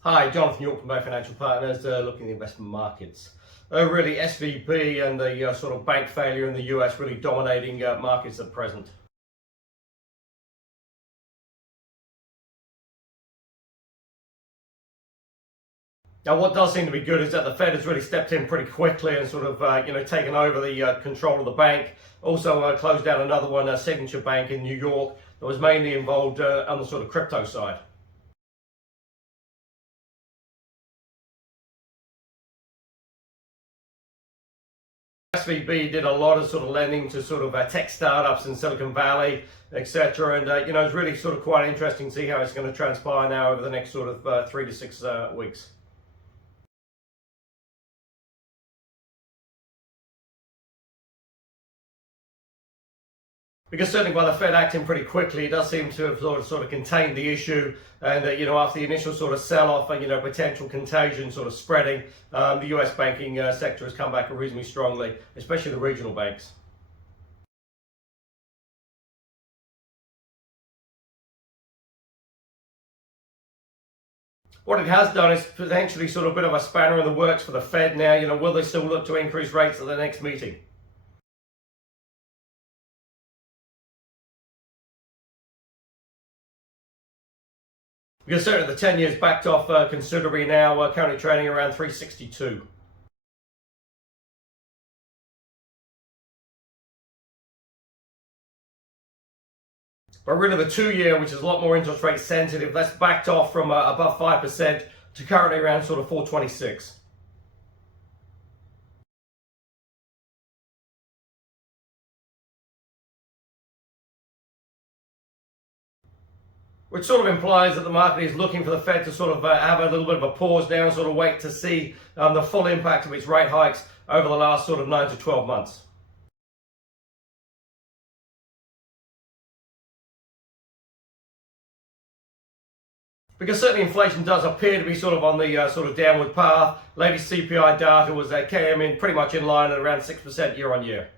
Hi, Jonathan York from Bay Financial Partners, looking at the investment markets. Really, SVB and the sort of bank failure in the US really dominating markets at present. Now, what does seem to be good is that the Fed has really stepped in pretty quickly and sort of, taken over the control of the bank. Also, closed down another one, a Signature Bank in New York, that was mainly involved on the sort of crypto side. SVB did a lot of sort of lending to sort of tech startups in Silicon Valley, etc. And it's really sort of quite interesting to see how it's going to transpire now over the next sort of 3 to 6 weeks. Because certainly by the Fed acting pretty quickly, it does seem to have sort of contained the issue. And after the initial sort of sell-off and potential contagion sort of spreading, the US banking sector has come back reasonably strongly, especially the regional banks. What it has done is potentially sort of a bit of a spanner in the works for the Fed now. Will they still look to increase rates at the next meeting? Because certainly the 10 years backed off considerably now, currently trading around 362. But really the 2 year, which is a lot more interest rate sensitive, that's backed off from above 5% to currently around sort of 426. Which sort of implies that the market is looking for the Fed to sort of have a little bit of a pause now and sort of wait to see the full impact of its rate hikes over the last sort of 9 to 12 months. Because certainly inflation does appear to be sort of on the sort of downward path. Latest CPI data was came in pretty much in line at around 6% year on year.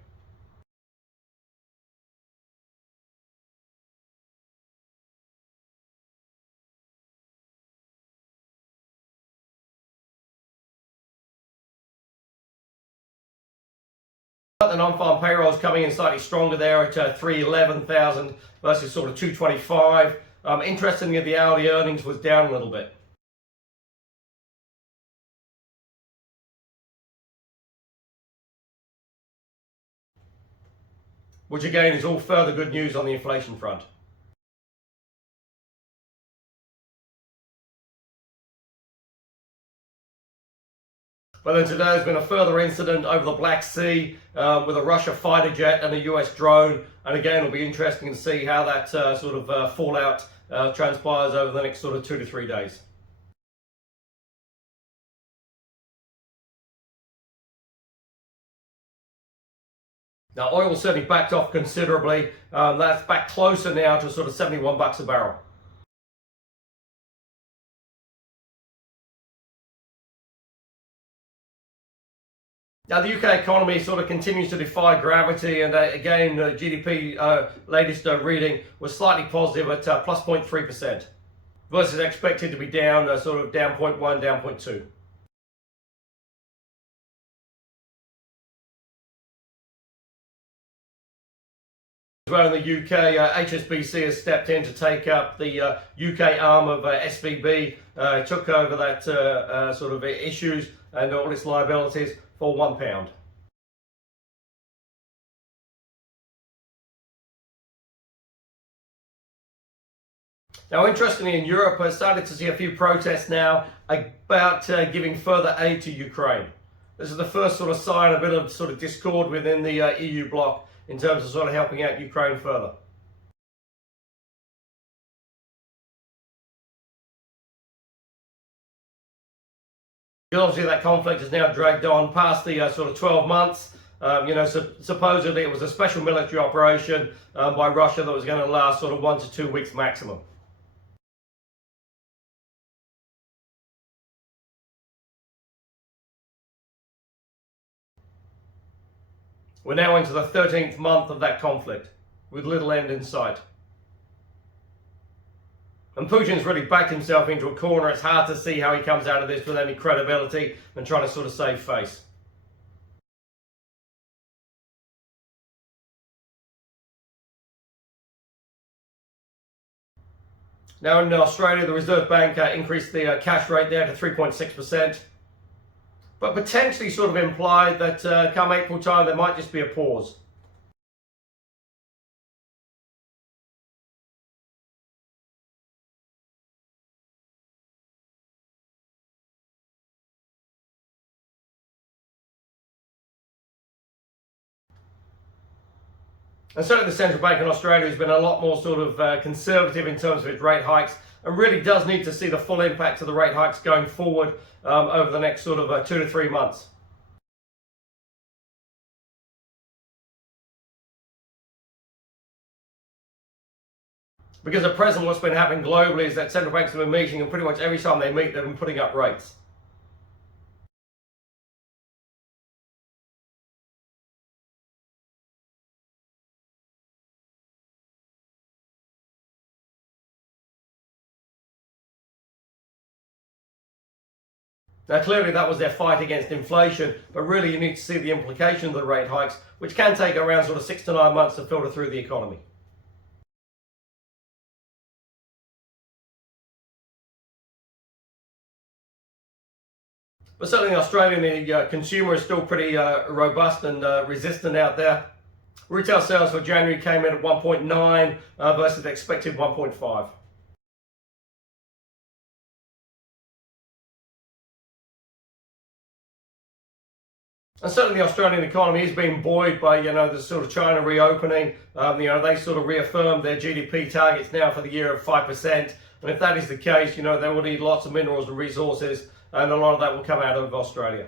The non-farm payrolls coming in slightly stronger there at 311,000 versus sort of 225. Interestingly, the hourly earnings was down a little bit. Which again is all further good news on the inflation front. But then today has been a further incident over the Black Sea with a Russia fighter jet and a US drone. And again, it'll be interesting to see how that fallout transpires over the next sort of 2 to 3 days. Now, oil certainly backed off considerably. That's back closer now to sort of $71 a barrel. Now, the UK economy sort of continues to defy gravity, and again, GDP latest reading was slightly positive at plus 0.3%, versus expected to be down, sort of down 0.1, down 0.2. As well in the UK, HSBC has stepped in to take up the UK arm of SVB, took over that sort of issues and all its liabilities for £1. Now, interestingly, in Europe, I started to see a few protests now about giving further aid to Ukraine. This is the first sort of sign, a bit of sort of discord within the EU bloc in terms of sort of helping out Ukraine further. Obviously, that conflict has now dragged on past the sort of 12 months. Supposedly it was a special military operation by Russia that was going to last sort of 1 to 2 weeks maximum. We're now into the 13th month of that conflict, with little end in sight. And Putin's really backed himself into a corner. It's hard to see how he comes out of this with any credibility and trying to sort of save face. Now in Australia, the Reserve Bank increased the cash rate there to 3.6%, but potentially sort of implied that come April time there might just be a pause. And certainly the central bank in Australia has been a lot more sort of conservative in terms of its rate hikes, and really does need to see the full impact of the rate hikes going forward over the next sort of 2 to 3 months. Because at present what's been happening globally is that central banks have been meeting, and pretty much every time they meet they've been putting up rates. Now clearly that was their fight against inflation, but really you need to see the implication of the rate hikes, which can take around sort of 6 to 9 months to filter through the economy. But certainly in Australia, the consumer is still pretty robust and resistant out there. Retail sales for January came in at 1.9 versus the expected 1.5. And certainly the Australian economy is being buoyed by, the sort of China reopening. They sort of reaffirmed their GDP targets now for the year of 5%. And if that is the case, they will need lots of minerals and resources, and a lot of that will come out of Australia.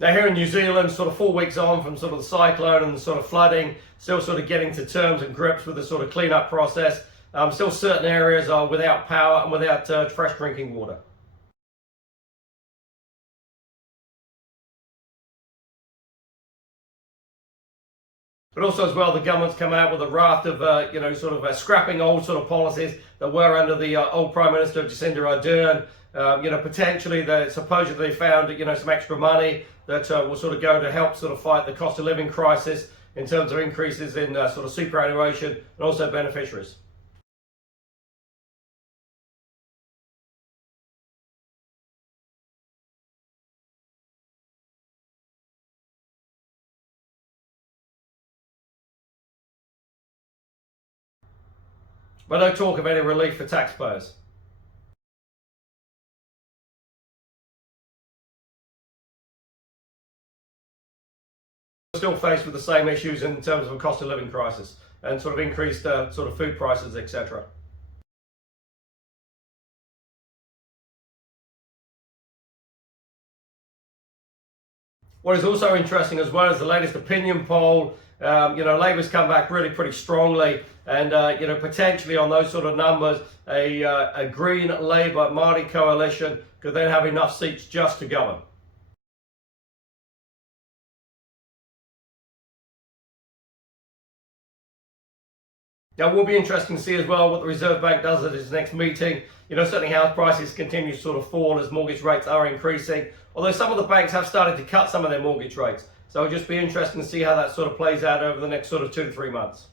Now here in New Zealand, sort of 4 weeks on from sort of the cyclone and the sort of flooding, still sort of getting to terms and grips with the sort of clean-up process. Still certain areas are without power and without fresh drinking water. But also as well, the government's come out with a raft of, scrapping old sort of policies that were under the old Prime Minister Jacinda Ardern. Potentially supposedly found, some extra money that will sort of go to help sort of fight the cost of living crisis in terms of increases in sort of superannuation and also beneficiaries. But no talk of any relief for taxpayers. We're still faced with the same issues in terms of a cost of living crisis and sort of increased sort of food prices, etc. What is also interesting as well is the latest opinion poll. Labor's come back really pretty strongly, and potentially on those sort of numbers, a Green Labour Māori coalition could then have enough seats just to govern. Now, it will be interesting to see as well what the Reserve Bank does at its next meeting. Certainly house prices continue to sort of fall as mortgage rates are increasing, although some of the banks have started to cut some of their mortgage rates. So it'll just be interesting to see how that sort of plays out over the next sort of 2 to 3 months.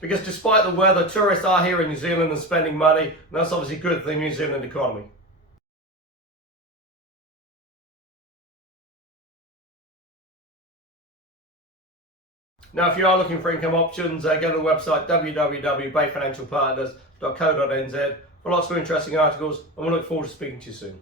Because despite the weather, tourists are here in New Zealand and spending money, and that's obviously good for the New Zealand economy. Now, if you are looking for income options, go to the website www.bayfinancialpartners.co.nz for lots of interesting articles, and we look forward to speaking to you soon.